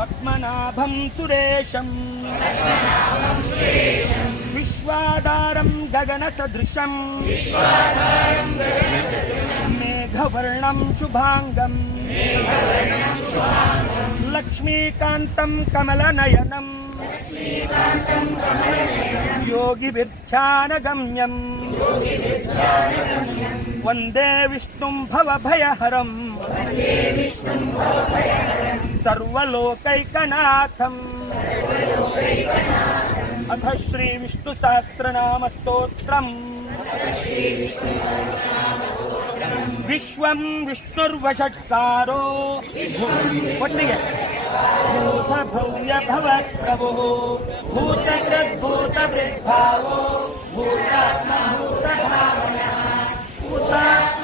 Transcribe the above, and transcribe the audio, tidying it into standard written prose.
ಪದ್ಮನಾಭಂ ಸುರೇಶಂ ವಿಶ್ವಾಧಾರಂ ಗಗನ ಸದೃಶಂ ಮೇಘವರ್ಣಂ ಶುಭಾಂಗಂ ಲಕ್ಷ್ಮೀಕಾಂತಂ ಕಮಲನಯನಂ ಯೋಗಿಭಿರ್ಧ್ಯಾನಗಮ್ಯಂ ವಂದೇ ವಿಷ್ಣುಂ ಭವಭಯಹರಂ ಸರ್ವಲೋಕೈಕನಾಥಂ. ಅಥ ಶ್ರೀ ವಿಷ್ಣು ಸಹಸ್ರನಾಮ ಸ್ತೋತ್ರಂ. ವಿಶ್ವಂ ವಿಷ್ಣುರ್ವಷಟ್ಕಾರೋ ಒಟ್ಟಿಗೆ ಭೂತ ಭವ್ಯ ಭವತ್ ಪ್ರಭು ಭೂತಕೃದ್ಭೂತ ವೃದ್ಭಾವೋ ಭೂತಾತ್ಮ ಭೂತ ಭಾವನ ಭೂತಾತ್ಮ